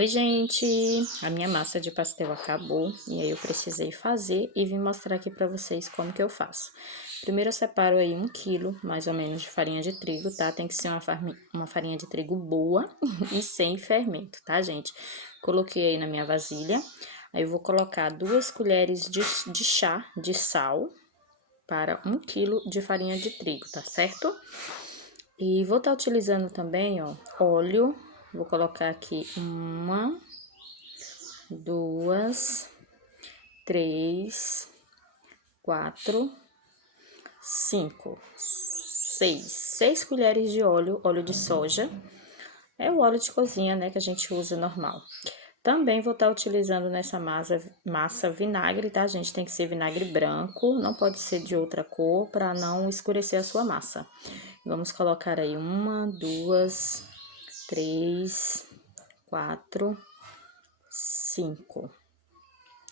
Oi, gente! A minha massa de pastel acabou e aí eu precisei fazer e vim mostrar aqui pra vocês como que eu faço. Primeiro eu separo aí 1 quilo, mais ou menos, de farinha de trigo, tá? Tem que ser uma farinha de trigo boa e sem fermento, tá, gente? Coloquei aí na minha vasilha, aí eu vou colocar 2 colheres de chá de sal para 1 quilo de farinha de trigo, tá certo? E vou estar utilizando também, ó, óleo. Vou colocar aqui 1, 2, 3, 4, 5, 6 colheres de óleo de soja. É o óleo de cozinha, né, que a gente usa normal. Também vou estar utilizando nessa massa vinagre, tá, gente? Tem que ser vinagre branco, não pode ser de outra cor, para não escurecer a sua massa. Vamos colocar aí 1, 2, 3, 4, 5.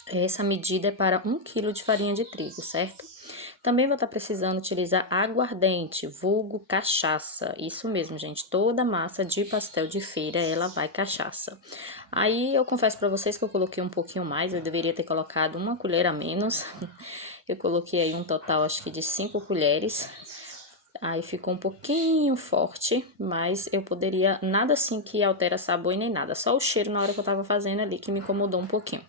Essa medida é para 1 quilo de farinha de trigo, certo? Também vou estar precisando utilizar aguardente, vulgo cachaça. Isso mesmo, gente. Toda massa de pastel de feira, ela vai cachaça. Aí, eu confesso pra vocês que eu coloquei um pouquinho mais. Eu deveria ter colocado 1 colher a menos. Eu coloquei aí um total, acho que de 5 colheres. Aí ficou um pouquinho forte, mas eu poderia, nada assim que altera sabor e nem nada, só o cheiro na hora que eu tava fazendo ali que me incomodou um pouquinho.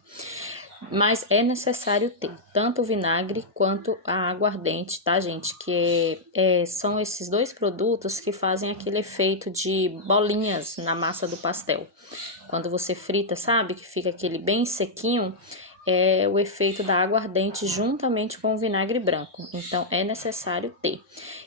Mas é necessário ter tanto o vinagre quanto a aguardente, tá, gente? Que são esses dois produtos que fazem aquele efeito de bolinhas na massa do pastel. Quando você frita, sabe? Que fica aquele bem sequinho, é o efeito da aguardente juntamente com o vinagre branco. Então, é necessário ter.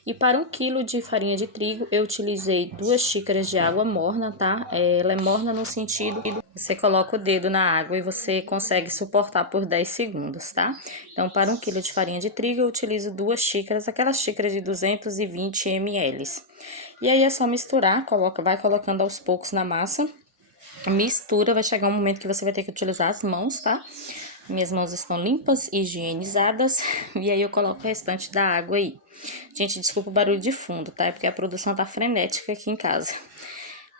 E para 1 quilo de farinha de trigo, eu utilizei 2 xícaras de água morna, tá? Ela é morna no sentido que você coloca o dedo na água e você consegue suportar por 10 segundos, tá? Então, para 1 quilo de farinha de trigo, eu utilizo 2 xícaras, aquelas xícaras de 220 ml. E aí, é só misturar, vai colocando aos poucos na massa. Mistura, vai chegar um momento que você vai ter que utilizar as mãos, tá? Minhas mãos estão limpas, higienizadas, e aí eu coloco o restante da água aí. Gente, desculpa o barulho de fundo, tá? É porque a produção tá frenética aqui em casa.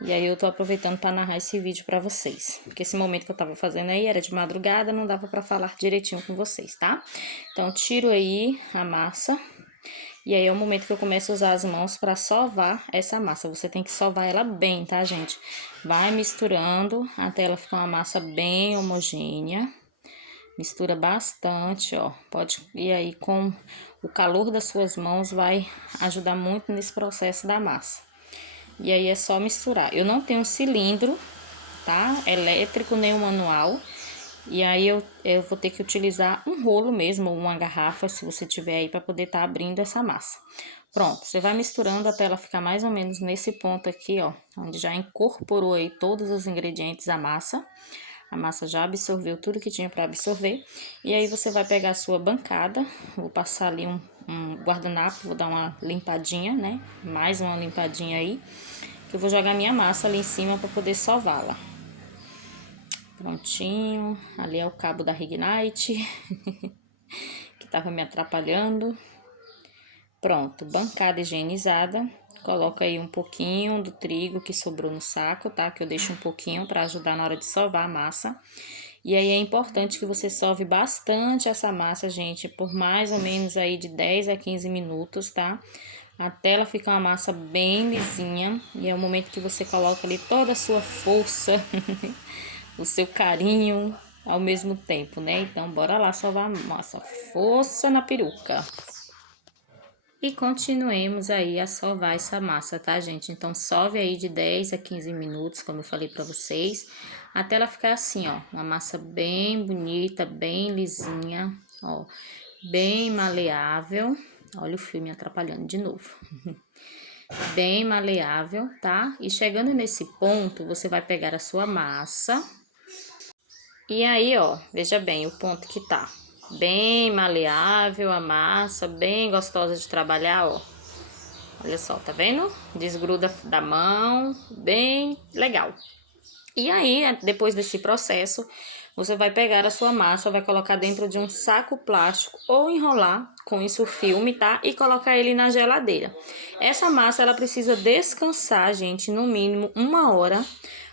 E aí eu tô aproveitando pra narrar esse vídeo pra vocês. Porque esse momento que eu tava fazendo aí era de madrugada, não dava pra falar direitinho com vocês, tá? Então, tiro aí a massa. E aí é o momento que eu começo a usar as mãos para sovar essa massa. Você tem que sovar ela bem, tá, gente? Vai misturando até ela ficar uma massa bem homogênea. Mistura bastante, ó. E aí com o calor das suas mãos vai ajudar muito nesse processo da massa. E aí é só misturar. Eu não tenho cilindro, tá? Elétrico nem manual. E aí eu vou ter que utilizar um rolo mesmo, ou uma garrafa, se você tiver aí, para poder estar abrindo essa massa. Pronto, você vai misturando até ela ficar mais ou menos nesse ponto aqui, ó, onde já incorporou aí todos os ingredientes da massa. A massa já absorveu tudo que tinha para absorver. E aí você vai pegar a sua bancada, vou passar ali um guardanapo, vou dar uma limpadinha, né? Mais uma limpadinha aí, que eu vou jogar minha massa ali em cima para poder sová-la. Prontinho, ali é o cabo da Ignite, que tava me atrapalhando. Pronto, bancada higienizada. Coloca aí um pouquinho do trigo que sobrou no saco, tá? Que eu deixo um pouquinho para ajudar na hora de sovar a massa. E aí é importante que você sove bastante essa massa, gente, por mais ou menos aí de 10 a 15 minutos, tá? Até ela ficar uma massa bem lisinha. E é o momento que você coloca ali toda a sua força, o seu carinho ao mesmo tempo, né? Então, bora lá sovar a massa. Força na peruca. E continuemos aí a sovar essa massa, tá, gente? Então, sove aí de 10 a 15 minutos, como eu falei pra vocês, até ela ficar assim, ó, uma massa bem bonita, bem lisinha, ó, bem maleável. Olha o fio me atrapalhando de novo. Bem maleável, tá? E chegando nesse ponto, você vai pegar a sua massa. E aí, ó, veja bem o ponto que tá. Bem maleável a massa, bem gostosa de trabalhar, ó. Olha só, tá vendo? Desgruda da mão, bem legal. E aí, depois desse processo, você vai pegar a sua massa, vai colocar dentro de um saco plástico ou enrolar com isso filme, tá? E colocar ele na geladeira. Essa massa, ela precisa descansar, gente, no mínimo 1 hora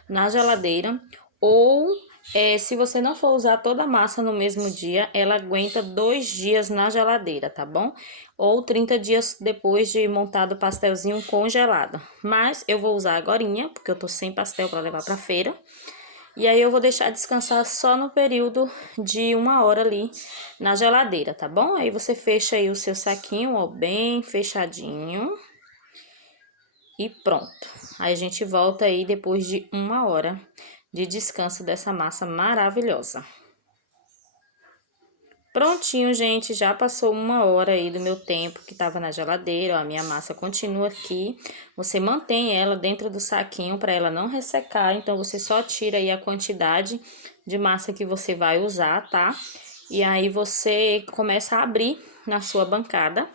na geladeira, ou se você não for usar toda a massa no mesmo dia, ela aguenta 2 dias na geladeira, tá bom? Ou 30 dias depois de montado o pastelzinho congelado. Mas eu vou usar agorinha, porque eu tô sem pastel para levar pra feira. E aí eu vou deixar descansar só no período de 1 hora ali na geladeira, tá bom? Aí você fecha aí o seu saquinho, ó, bem fechadinho. E pronto. Aí a gente volta aí depois de 1 hora de descanso dessa massa maravilhosa. Prontinho, gente, já passou 1 hora aí do meu tempo que tava na geladeira, ó, a minha massa continua aqui. Você mantém ela dentro do saquinho para ela não ressecar, então você só tira aí a quantidade de massa que você vai usar, tá? E aí você começa a abrir na sua bancada.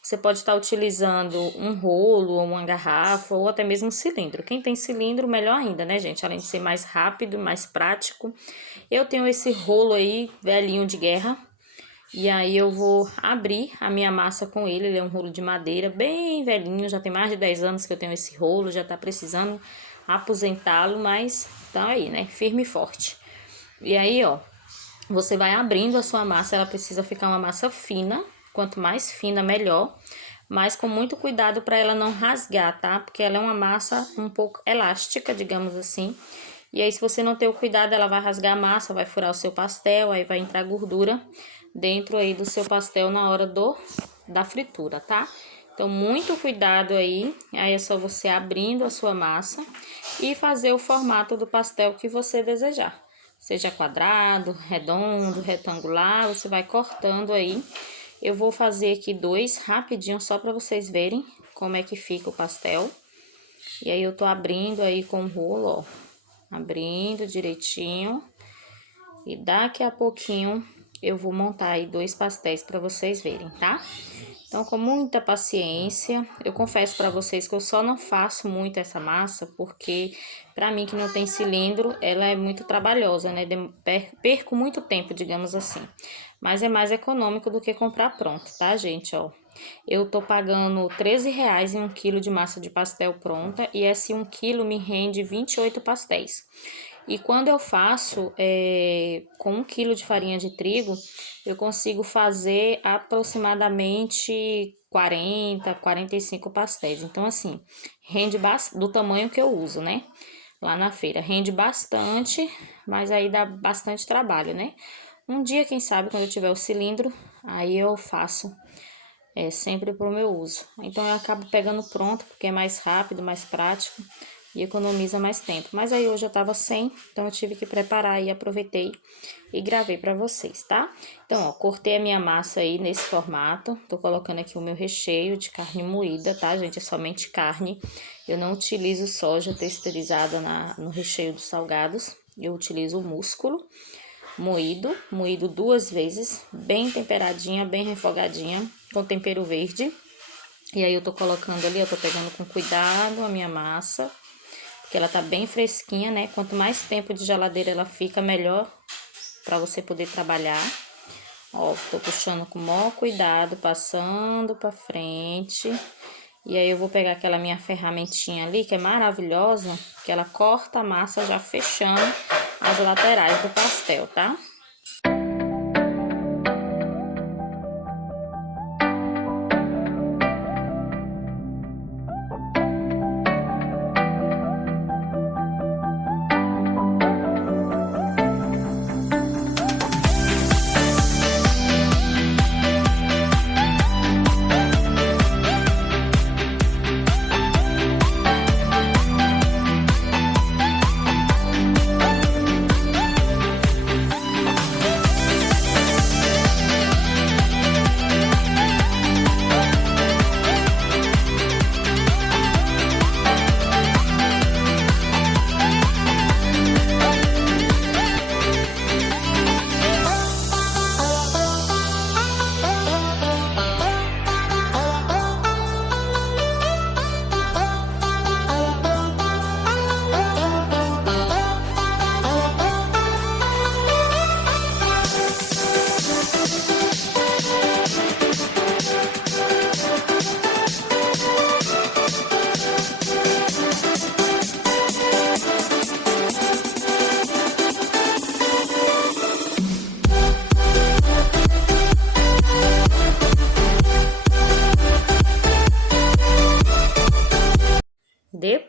Você pode estar utilizando um rolo, ou uma garrafa, ou até mesmo um cilindro. Quem tem cilindro, melhor ainda, né, gente? Além de ser mais rápido, mais prático. Eu tenho esse rolo aí, velhinho de guerra. E aí eu vou abrir a minha massa com ele. Ele é um rolo de madeira, bem velhinho. Já tem mais de 10 anos que eu tenho esse rolo. Já tá precisando aposentá-lo, mas tá aí, né? Firme e forte. E aí, ó, você vai abrindo a sua massa. Ela precisa ficar uma massa fina. Quanto mais fina, melhor, mas com muito cuidado para ela não rasgar, tá? Porque ela é uma massa um pouco elástica, digamos assim. E aí, se você não ter o cuidado, ela vai rasgar a massa, vai furar o seu pastel, aí vai entrar gordura dentro aí do seu pastel na hora da fritura, tá? Então, muito cuidado aí. Aí é só você abrindo a sua massa e fazer o formato do pastel que você desejar. Seja quadrado, redondo, retangular, você vai cortando aí. Eu vou fazer aqui 2 rapidinho, só para vocês verem como é que fica o pastel. E aí, eu tô abrindo aí com o rolo, ó. Abrindo direitinho. E daqui a pouquinho, eu vou montar aí 2 pastéis para vocês verem, tá? Então, com muita paciência, eu confesso para vocês que eu só não faço muito essa massa, porque para mim que não tem cilindro, ela é muito trabalhosa, né? Perco muito tempo, digamos assim. Mas é mais econômico do que comprar pronto, tá, gente? Ó, eu tô pagando R$13 em 1 quilo de massa de pastel pronta, e esse 1 quilo me rende 28 pastéis. E quando eu faço com 1 quilo de farinha de trigo, eu consigo fazer aproximadamente 40, 45 pastéis. Então, assim, rende do tamanho que eu uso, né? Lá na feira. Rende bastante, mas aí dá bastante trabalho, né? Um dia, quem sabe, quando eu tiver o cilindro, aí eu faço sempre pro meu uso. Então, eu acabo pegando pronto, porque é mais rápido, mais prático. E economiza mais tempo. Mas aí hoje eu tava sem, então eu tive que preparar e aproveitei e gravei pra vocês, tá? Então, ó, cortei a minha massa aí nesse formato. Tô colocando aqui o meu recheio de carne moída, tá, gente? É somente carne. Eu não utilizo soja texturizada no recheio dos salgados. Eu utilizo o músculo moído 2 vezes, bem temperadinha, bem refogadinha, com tempero verde. E aí eu tô colocando ali, eu tô pegando com cuidado a minha massa, porque ela tá bem fresquinha, né? Quanto mais tempo de geladeira ela fica, melhor pra você poder trabalhar. Ó, tô puxando com o maior cuidado, passando pra frente. E aí eu vou pegar aquela minha ferramentinha ali, que é maravilhosa, que ela corta a massa já fechando as laterais do pastel, tá?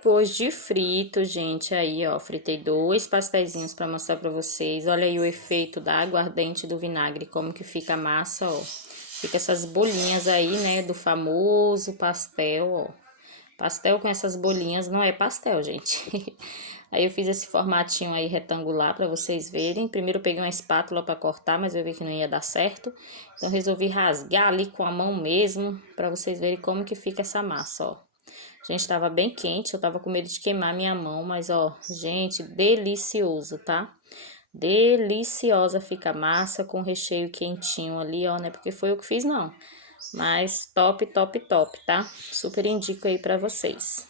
depois de frito, gente, aí, ó, fritei 2 pastéisinhos pra mostrar pra vocês. Olha aí o efeito da aguardente do vinagre, como que fica a massa, ó. Fica essas bolinhas aí, né, do famoso pastel, ó. Pastel com essas bolinhas não é pastel, gente. Aí eu fiz esse formatinho aí retangular pra vocês verem. Primeiro eu peguei uma espátula pra cortar, mas eu vi que não ia dar certo. Então resolvi rasgar ali com a mão mesmo, pra vocês verem como que fica essa massa, ó. Gente, tava bem quente, eu tava com medo de queimar minha mão, mas ó, gente, delicioso, tá? Deliciosa fica a massa com recheio quentinho ali, ó, né? Porque foi eu que fiz, não. Mas top, top, top, tá? Super indico aí pra vocês.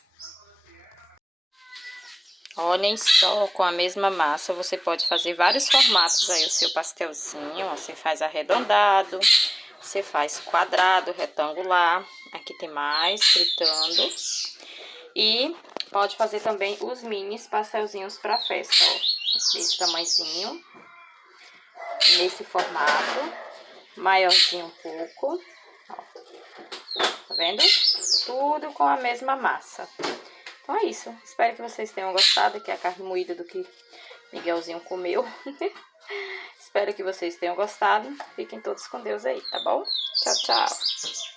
Olhem só, com a mesma massa você pode fazer vários formatos aí, o seu pastelzinho, ó, você faz arredondado, você faz quadrado, retangular, aqui tem mais fritando. E pode fazer também os minis pastelzinhos pra festa, ó, desse tamanhozinho, nesse formato, maiorzinho um pouco, ó, tá vendo? Tudo com a mesma massa. Então é isso, espero que vocês tenham gostado, que é a carne moída do que Miguelzinho comeu. Espero que vocês tenham gostado, fiquem todos com Deus aí, tá bom? Tchau, tchau!